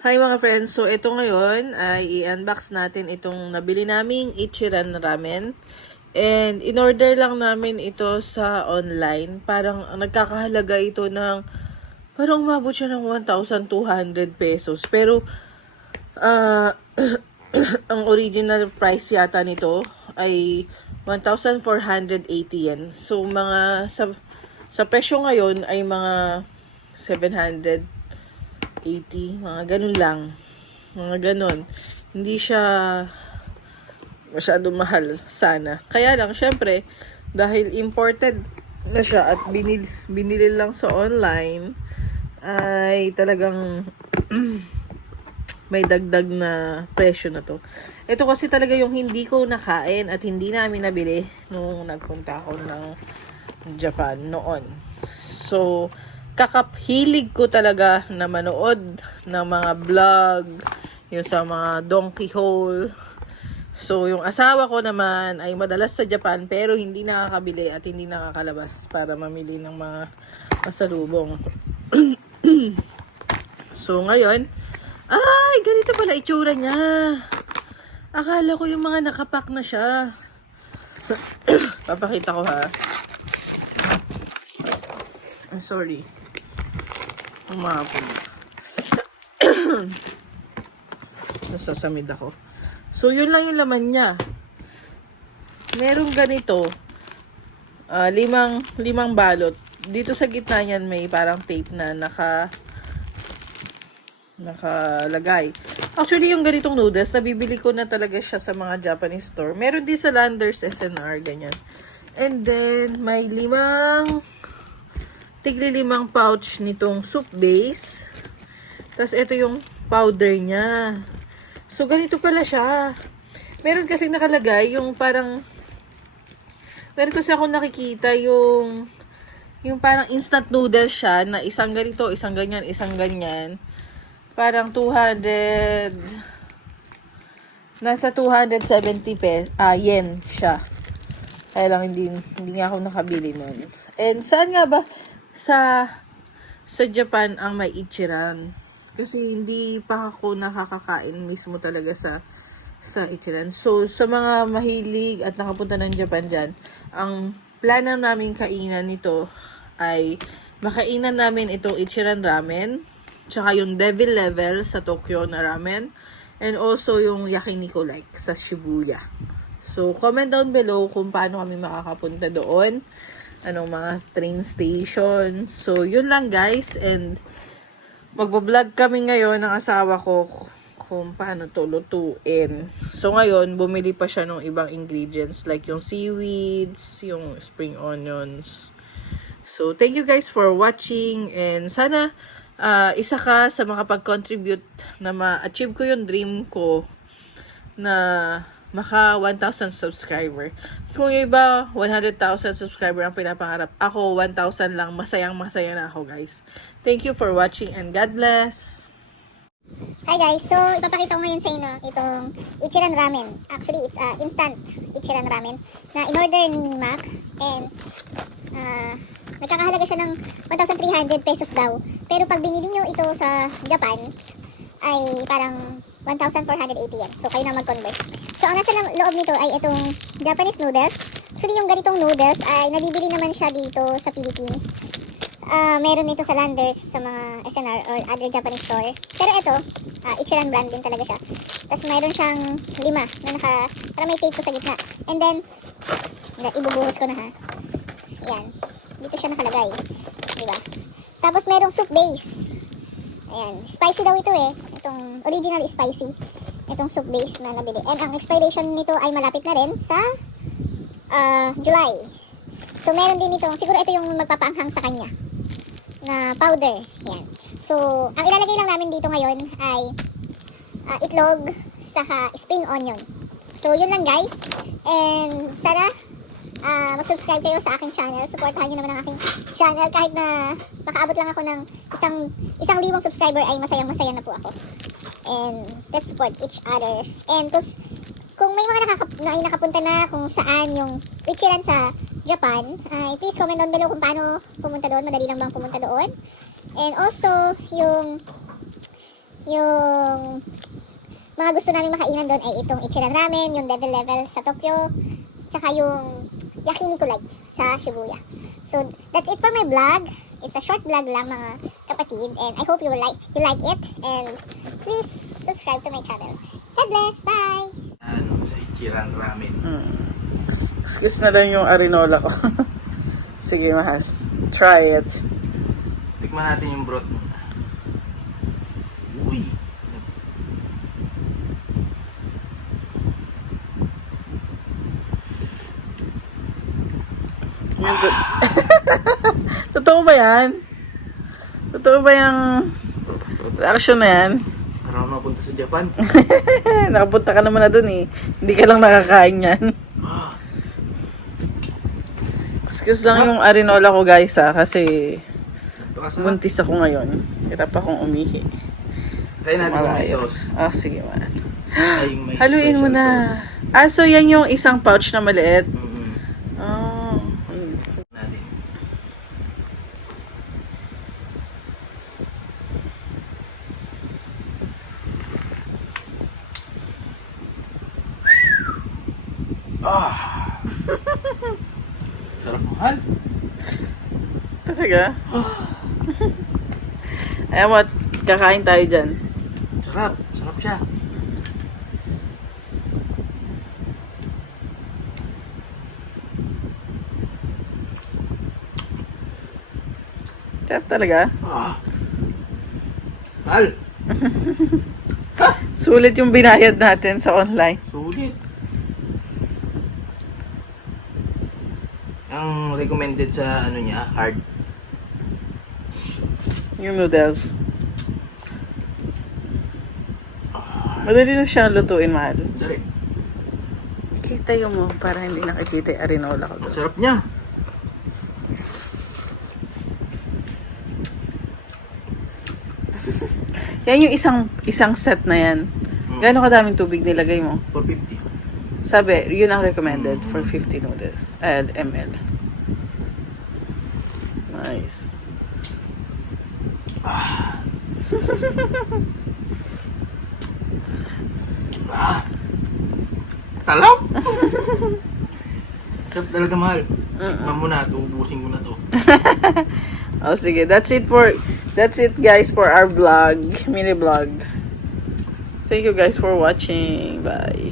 Hi mga friends, so ito ngayon ay i-unbox natin itong nabili naming Ichiran ramen. And in-order lang namin ito sa online. Parang nagkakahalaga ito ng parang umabot siya ng 1,200 pesos. Pero ah ang original price yata nito ay 1,480 yen. So sa presyo ngayon ay mga 780, mga ganun lang. Mga ganun. Hindi siya masyado mahal sana. Kaya lang, syempre, dahil imported na siya at binili lang sa online, ay talagang may dagdag na presyo na to. Ito kasi talaga yung hindi ko nakain at hindi namin nabili nung nagpunta ako ng Japan noon. So, kakaphilig ko talaga na manood ng mga vlog, yung sa mga donkey hole. So, yung asawa ko naman ay madalas sa Japan pero hindi nakakabili at hindi nakakalabas para mamili ng mga pasalubong. So, ngayon, ay, ganito pala itsura niya. Akala ko yung mga nakapak na siya. Papakita ko ha. I'm sorry. Umapon. Nasasamid ako. So, yun lang yung laman niya. Merong ganito. Limang balot. Dito sa gitna niyan may parang tape na nakalagay. Actually, yung ganitong noodles, nabibili ko na talaga siya sa mga Japanese store. Meron din sa Landers, SNR, ganyan. And then, may tigli-limang pouch nitong soup base. Tapos, ito yung powder niya. So, ganito pala siya. Meron kasi nakalagay yung parang, meron kasi ako nakikita yung parang instant noodles siya na isang ganito, isang ganyan, isang ganyan. Parang 200, nasa 270 yen siya. Kaya lang hindi nga ako nakabili nun. And saan nga ba sa Japan ang may Ichiran? Kasi hindi pa ako nakakakain mismo talaga sa Ichiran. So, sa mga mahilig at nakapunta ng Japan dyan, ang plano namin kainan nito ay makainan namin itong Ichiran ramen, tsaka yung Devil Level sa Tokyo na ramen, and also yung Yakiniku Like sa Shibuya. So, comment down below kung paano kami makakapunta doon. Anong mga train station. So, yun lang guys. And, magbablog kami ngayon ng asawa ko kung paano to lutuin. So, ngayon, bumili pa siya ng ibang ingredients like yung seaweeds, yung spring onions. So, thank you guys for watching. And sana, isa ka sa makapag-contribute na ma-achieve ko yung dream ko na maka 1,000 subscriber. Kung yung iba 100,000 subscriber ang pinapangarap, ako 1,000 lang, masayang-masaya na ako guys. Thank you for watching and God bless! Hi guys, so ipapakita ko ngayon sa inyo itong Ichiran ramen. Actually, it's instant Ichiran ramen na in-order ni Mac. And nagkakahalaga siya ng 1,300 pesos daw. Pero pag binili nyo ito sa Japan, ay parang 1,480 yen. So kayo na mag-convert. So ang nasa loob nito ay itong Japanese noodles. Actually, yung ganitong noodles ay nabibili naman siya dito sa Philippines. Meron nito sa Landers, sa mga SNR or other Japanese store. Pero ito, Ichiran brand din talaga siya. Tapos mayroon siyang 5 na para may tape ko sa gitna. And then, ibubuhos ko na ha. Ayan. Dito siya nakalagay. Diba? Tapos merong soup base. Ayan. Spicy daw ito eh. Itong original spicy. Itong soup base na nabili. And ang expiration nito ay malapit na rin sa July. So meron din itong, siguro ito yung magpapaanghang sa kanya na powder. Yan. So, ang ilalagay lang namin dito ngayon ay itlog saka spring onion. So, yun lang guys. And sana mag-subscribe kayo sa aking channel. Supportahan nyo naman ang aking channel. Kahit na makaabot lang ako ng isang liwang subscriber ay masayang-masaya na po ako. And let's support each other. And kung may mga nakapunta na kung saan yung Ichiran sa Japan, please comment down below kung paano pumunta doon. Madali lang bang pumunta doon. And also, yung Yung mga gusto namin makainan doon ay itong Ichiran Ramen, yung Devil Level sa Tokyo, tsaka yung Yakiniku Light sa Shibuya. So, that's it for my vlog. It's a short vlog lang mga kapatid, and I hope you like it, and please subscribe to my channel. God bless, bye! Ano, sa Ichiran Ramen. Excuse na lang yung arinola ko. Sige, mahal. Try it. Tikman natin yung broth mo. Uy! Totoo ba yan? Totoo ba yung reaction na yan? Parang mapunta sa Japan. Nakapunta ka naman na dun eh. Hindi ka lang nakakain yan. Ah, Excuse lang yung arinola ko guys kasi napakasarap. buntis ako ngayon. Hirap akong umihi. Kaya natin kung may Malayo. sauce. Ah, sige man. Ay, may Haluin mo special na. sauce. Ah, so yan yung isang pouch na maliit. Mm-hmm. Oh. Natin. Ah! Sarap mahal. Talaga? Ayan mo, kakain tayo dyan. Sarap. Sarap siya. Chef talaga? Ah! Mahal. Sulit yung binayad natin sa online. Sulit. Ang recommended sa ano niya, hard. Yung noodles. Madali na siyang lutuin, mahal. Dali. Kita yung mo para hindi nakikita yung arinola ko. Masarap niya. Yan yung isang set na yan. Gano'ng kadaming tubig nilagay mo? 450. Sabi, yun ang recommended for 50 noodles. ml. Nice. Talaw! Sarap talaga mahal. Tikman mo na, tuubusin ko na to. Oh, sige. That's it guys for our vlog. Mini vlog. Thank you guys for watching. Bye.